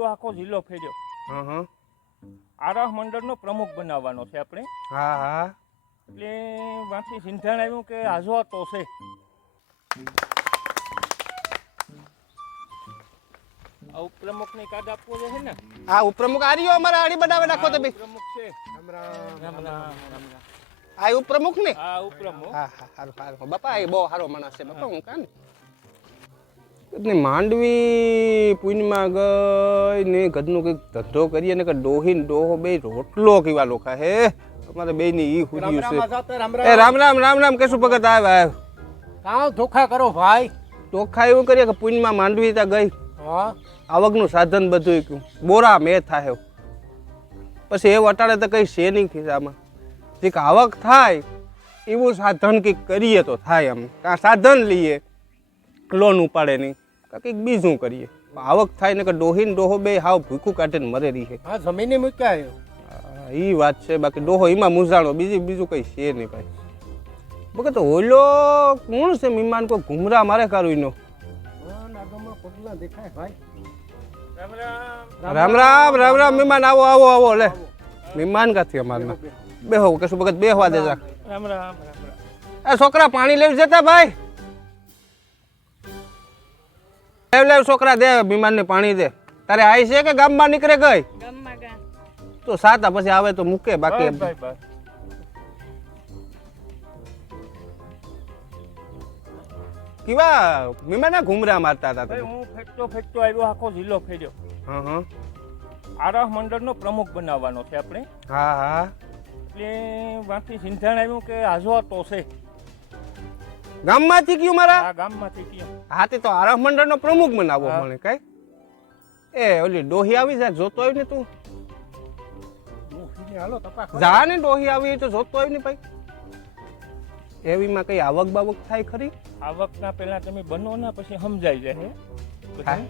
આવ્યો આખો જિલ્લો ફેર્યો. હં હં આરાહ મંડળનો પ્રમુખ બનાવવાનો છે આપણે. હા હા. એટલે વાંચી સિંધાણ આવ્યું કે હાજવા તો છે. આ ઉપપ્રમુખને કાર્ડ આપવો છે ને? આ ઉપપ્રમુખ આ રહ્યો અમારા આડી બનાવે નાખો તમે પ્રમુખ છે. રામ રામ રામ રામ આ ઉપપ્રમુખ ને આ ઉપપ્રમુખ. હા હા સારું સારું બાપા એ બહુ સારો માણસ છે બાપા હું કાને ને માંડવી પૂનમાં ગઈ ને ઘરનું કંઈક ધંધો કરીએ ને કે ડોહી ને ડોહો બે રોટલો કેવા લોકા હે? અમારે બે ની ઈ હુજ્યું છે. એ રામ રામ રામ રામ કેશું ભગત આવે? આવે કાં ધોખા કરો ભાઈ? ધોખા એવું કરીએ કે પૂનમાં માંડવી ત્યાં ગઈ. હા. આવકનું સાધન બધું કયું બોરા મેં થાય પછી એ વટાડે તો કઈ છે નહીં ખિસ્સામાં. જે આવક થાય એવું સાધન કંઈક કરીએ તો થાય એમ. કાં સાધન લઈએ. લોન ઉપાડે નહીં. કાં કંઈક બીજું કરીએ. આવક થાય ને કે ડોહીને ડોહો બે હાવ ભૂખું કાઢીને મરે રહી છે. હા જમીને મૂક્યા આવ્યો એ વાત છે. બાકી ડોહો એમાં મૂંઝાણો. બીજું બીજું કંઈ છે નહીં ભાઈ. બકે તો ઓલો કોણ છે મિમાન કોઈ ઘુમરા મારે કારું ભાઈ રામ રામ રામ રામ. રામ આવો આવો આવો લે. મિમાન કાથી અમારના? બેહો કશું વખત બેહવા દેજા. રામ રામ રામ રામ. એ છોકરા પાણી લેવ જતા ભાઈ. લેવ લેવ છોકરા દે મહેમાનને પાણી દે. તારે આઈ છે કે ગામમાં નીકળે ગઈ? તો સાતા પછી આવે તો મૂકે બાકી કેવા મહેમાન ઘુમરા મારતા હતા તમે? હું ફેંકતો ફેંકતો આવ્યો આખો જિલ્લો ફેર્યો. હા હા. આરાહ મંડળનો પ્રમુખ બનાવવાનો છે આપણે. હા હા. એટલે વાંથી સિંધાણ આવ્યું કે હાજવા તો છે. ગામમાંથી કયું મારા? આ ગામમાંથી કયો. હા તે તો આરફ મંડળનો પ્રમુખ મનાવો હા. મને કઈ. એ ઓલી ડોહી આવી જાય જોતો આવી ને તું. જા ને ડોહી આવી તો જોતો આવી ને ભાઈ. એવીમાં કઈ આવક બાવક થાય ખરી? આવકના પેલા તમે બનો ને પછી સમજાઈ જાય. થાય.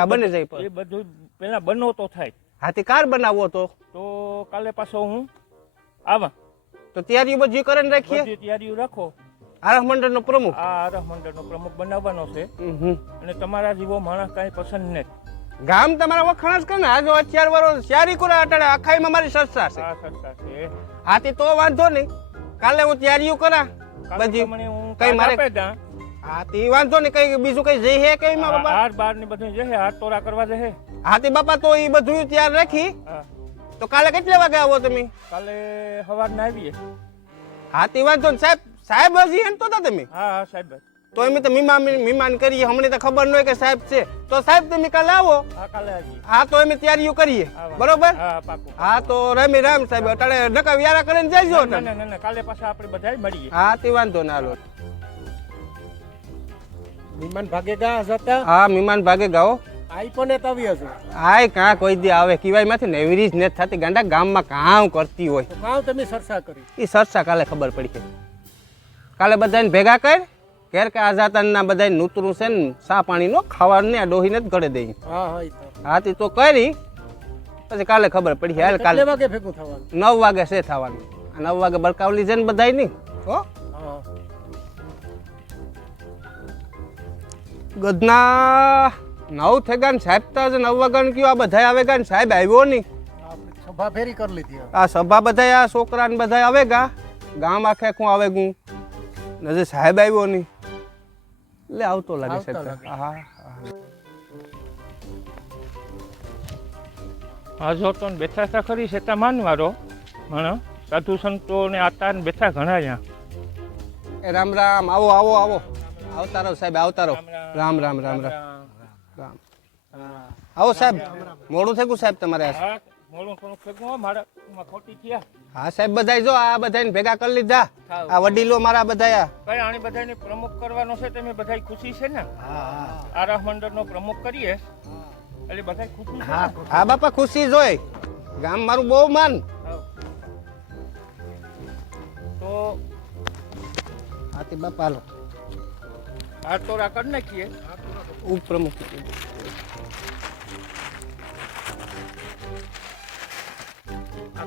આ બને જાય એ બધું પેલા બનો તો થાય. હાથી કાર બનાવો તો? તો કાલે પાછો હું આવા. તો તૈયારીઓ બધી કરીને રાખીએ? તૈયારીઓ રાખો. આરફ મંડળનો પ્રમુખ? આ આરાહ મંડળનો પ્રમુખ બનાવવાનો છે. અને તમારા જેવો માણસ કાંઈ પસંદ નહીં. ગામ તમારા વખાણ જ કરે ને? આજો અત્યાર વારો ચારી કોરા અટાડે આખાઈમાં મારી સસ્તા છે. સરકાર છે. હાથી તો વાંધો નહીં. કાલે હું તૈયારીઓ કરા. બધી. કઈ મારે- હા તે. હાથી વાંધો નહીં. કઈ બીજું કઈ જઈ હે કઈ માં બાપા હાર બાર ને બધું જશે હાથ તોરા કરવા જશે હાથી બાપા તો એ બધું તૈયાર રાખી. તો કાલે કેટલા વાગે આવો તમે? કાલે સવારના આવીએ. હાથી વાંધો ને સાહેબ સાહેબ હજી એમ તો તમે? હા હા સાહેબ તો એમ તો મીમાન મીમાન કરીએ. હમણાં તો ખબર ન હોય કે સાહેબ છે. તો સાહેબ તમે કાલે આવો? હા કાલે આવીએ. હા તો અમે તૈયારીઓ કરીએ. બરોબર? હા પાકું હા તો રામે રામ સાહેબ અટાણે નકા વ્યારા કરીને જઈજો ના ના ના ના, કાલે પાછા આપણે બધાય મળીએ. હા તે વાંધો ના લો. મીમાન ભાગે ગા હતા હા મીમાન ભાગે ગાઓ આઈફોને એ હશે આય કાં કોઈ દી આવે? કિવાયમાંથી માંથી નેવરી જ નથી થતી. ગાંડા ગામમાં કામ કરતી હોય. કાં તમે સરસા કરી? એ સરસા કાલે ખબર પડી છે. કાલે બધાને ભેગા કર ઘેર કે આઝાતાનના બધા નૂતરું છે ને સા પાણીનો ખાવાનું ને આ ડોહીને જ ગળે દઈ હા તે. તો કરી પછી કાલે ખબર પડી હાલ કાલે વાગે ભેગું થવાનું? નવ વાગે છે થવાનું. નવ વાગે બરકાવલી છે ને બધા નહીં હો? ગદના નવ થઈ ગયા ને સાહેબ તો નવ વાગ્યા કયું આ બધા આવે ગયા ને સાહેબ આવ્યો નહીં. સભા ફેરી કરી લીધી આ સભા બધા આ છોકરા ને બધા આવે ગા ગામ આખે આખું આવે ગું નજર સાહેબ આવ્યો નહીં. એટલે આવતો લાગે સાહેબ. હા હા. જો તો બેઠા હતા ખરી છે તા માનવારો હણ સાધુ સંતો ને આતા ને બેઠા ઘણા અહીંયા એ રામ રામ આવો આવો આવો. આવતા રહો સાહેબ આવતા રહો. રામ રામ. રામ રામ રામ આવો સાહેબ. મોડું થઈ ગયું સાહેબ તમારે મોડું થોડું હો, મારા માં ખોટી થયા. હા સાહેબ બધાય જો આ બધાને ભેગા કરી લીધા. આ વડીલો મારા બધા કઈ આની બધાને પ્રમુખ કરવાનો છે તમે બધાય ખુશી છે ને? આરાહ મંડળનો પ્રમુખ કરીએ. એટલે ખુશી હા હા બાપા ખુશી જોઈ. ગામ મારું બહુ માન. તો હાથી બાપા હાલો. હાથ તોરા કરી નાખીએ. ઉપપ્રમુખ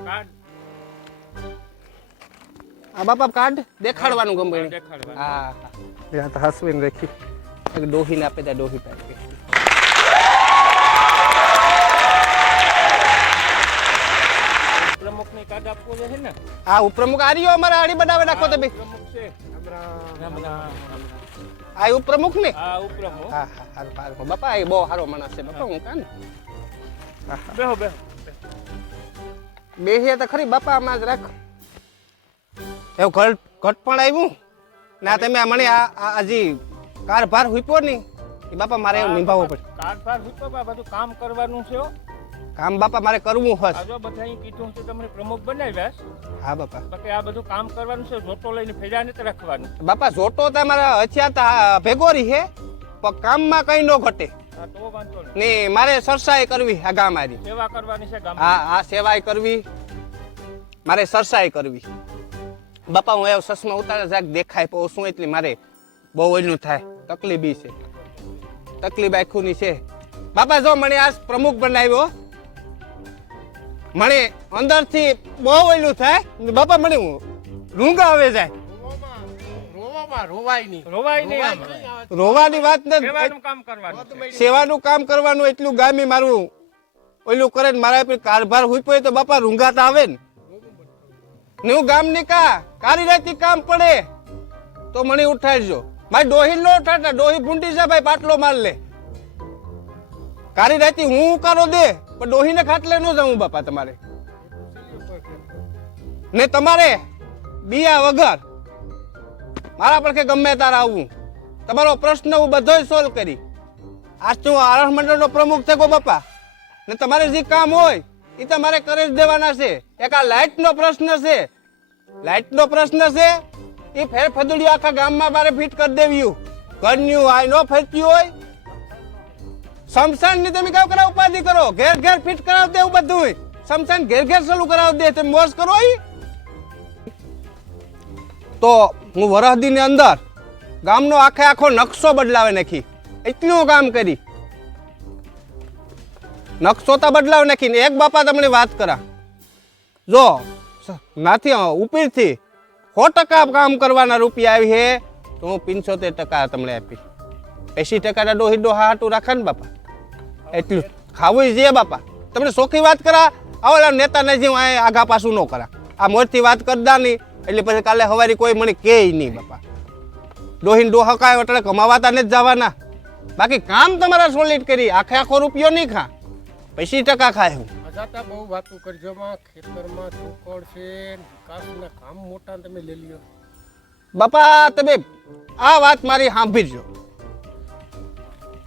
કાર્ડ આ બાપા કાર્ડ દેખાડવાનું ગમે દેખાડવાનું હા ત્યાં તો હસવીને રાખી એક ડોહીને આપે ત્યાં ડોહી ટાઈપ ઉપપ્રમુખને કાર્ડ આપવો છે ને હા ઉપપ્રમુખ આ રહ્યો અમારા આડી બનાવે નાખો તમે પ્રમુખ છે આ ઉપપ્રમુખ ને હા ઉપપ્રમુખ હા હા હારું બાપા એ બહુ સારો માણસ છે બાપા હું કાન બેહો બેહો બેસીએ તો ખરી બાપા આમાં જ રાખ. એવું ઘટ ઘટ પણ આવ્યું ના તમે મને આ હજી કારભાર હુપ્યો નહીં. એ બાપા મારે એવું નિભાવવો પડે. કાર ભાર હુતો બા બધું કામ કરવાનું છે કામ બાપા મારે કરવું હશે જો બધા કીધું છે તમને પ્રમુખ બનાવ્યા હા બાપા. બાકી આ બધું કામ કરવાનું છે જોતો લઈને ફેર્યા નથી રાખવાનું. બાપા જોતો તમારા હથિયાર તા ભેગો રહી છે પણ કામમાં કઈ ન ઘટે. ને મારે સરસાઈ કરવી આ ગામ આરી સેવા કરવાની છે ગામ હા આ સેવાય કરવી. મારે સરસાઈ કરવી. બાપા હું એવો સસમાં ઉતારે જાક દેખાય પણ શું એટલી મારે બહુ ઓલું થાય. તકલીફ બી છે. તકલીફ આખુની છે. બાપા જો મને આ પ્રમુખ બનાવ્યો મને અંદરથી બહુ ઓલું થાય. બાપા મને હું રૂંગા આવે જાય. રોવામાં રોવાય નહીં. રોવાય નહીં આમ. રોવાની વાત ને સેવાનું કામ કરવાનું છે. સેવાનું કામ કરવાનું એટલું ગામી મારું ઓલું કરે ને મારા પર કારભાર હોય પડે તો બાપા રૂંઘાતા આવે ને. ને હું ગામની કા કારી રાતી કામ પડે તો મને ઉઠાડજો. મારી ડોહી નો ઉઠાડતા ડોહી ભૂંડી છે ભાઈ પાટલો માર લે. કારી રાતી હું ઉકારો દે પણ ડોહીને ખાટલે ન જાઉં બાપા તમારે. ને તમારે બિયા વગર મારા કે ગમે તારે આવવું તમારો પ્રશ્ન હું બધોય સોલ્વ કરી. આજ તો હું આરસ મંડળનો પ્રમુખ છે ગો બાપા. ને તમારે જે કામ હોય, એ તમારે કરી જ દેવાના છે. એક આ લાઇટનો પ્રશ્ન છે. લાઇટનો પ્રશ્ન છે, એ ફેર ફદુડી આખા ગામમાં મારે ફિટ કરી દેવ્યું ઘરનું આય ન ફેંચ્યું હોય. શમશાનની તમે કામ કરાવ, ઉપાધિ કરો. ઘેર ઘેર ફિટ કરાવ દે એવું બધું. શમશાન ઘેર ઘેર ચાલુ કરાવ દે. તમે મોજ કરો ઈ. તો હું વરહદીની અંદર ગામનો આખે આખો નકશો બદલાવે નાખી. એટલું કામ કરી. નકશો તો બદલાવે નાખીને એક બાપા તમને વાત કરા. જો, નાથી ઉપીરથી સો ટકા કામ કરવાના રૂપિયા આવી હે તો હું પંચોતેર ટકા તમને આપી એસી ટકા ડોહી ડોહા હાટું રાખે ને બાપા. એટલું ખાવું જે બાપા. તમને સોખી વાત કરા, આવો નેતાને જે આઘા પાછું ન કરા. આ મોરથી વાત કરતા નહીં. એટલે પછી કાલે હવારી કોઈ મને કહે નહીં બાપા. ડોહીન ડોહા કાંઈ એટલે કમાવાતા નથી જવાના. બાકી કામ તમારા સોલિડ કરી આખે આખો રૂપિયો નહીં ખા. પૈસી ટકા ખાય હું. અજાતા બહુ વાતો કરજો માં ખેતરમાં ચોકડ છે વિકાસના કામ મોટા તમે લઈ લ્યો. બાપા તમે આ વાત મારી સાંભળજો.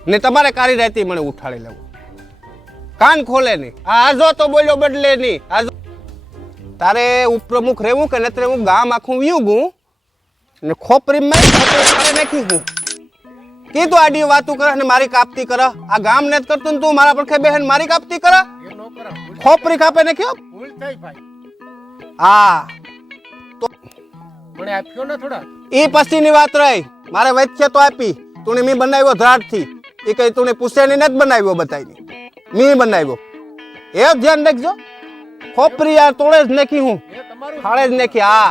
ને તમારે કારી રાતી મને ઉઠાડી લેવું. કાન ખોલે નહીં. આ આજો તો બોલ્યો બદલે નહીં. આજો તારે ઉપપ્રમુખ રહેવું કે નથી હું ગામ આખું વ્યું અને ને ખોપરી નાખી હું. કીધું આડી વાતું કરે ને મારી કાપતી કરે? આ ગામ ને કરતું તું મારા પડખે બહેન મારી કાપતી કરે? ખોપરી કાપે ભૂલ થઈ ભાઈ. હા. મને આપ્યો ને થોડા એ પછીની વાત રહી. મારે વૈદ્ય તો આપી. તુને મી બનાવ્યો ધ્રાડથી. એ કઈ તુને પૂછેની નથી બનાવ્યો બતાવી મી બનાવ્યો. એ ધ્યાન રાખજો. ખોપરી યાર તોડે જ નાખી હું. ફાળે જ નાખી હા.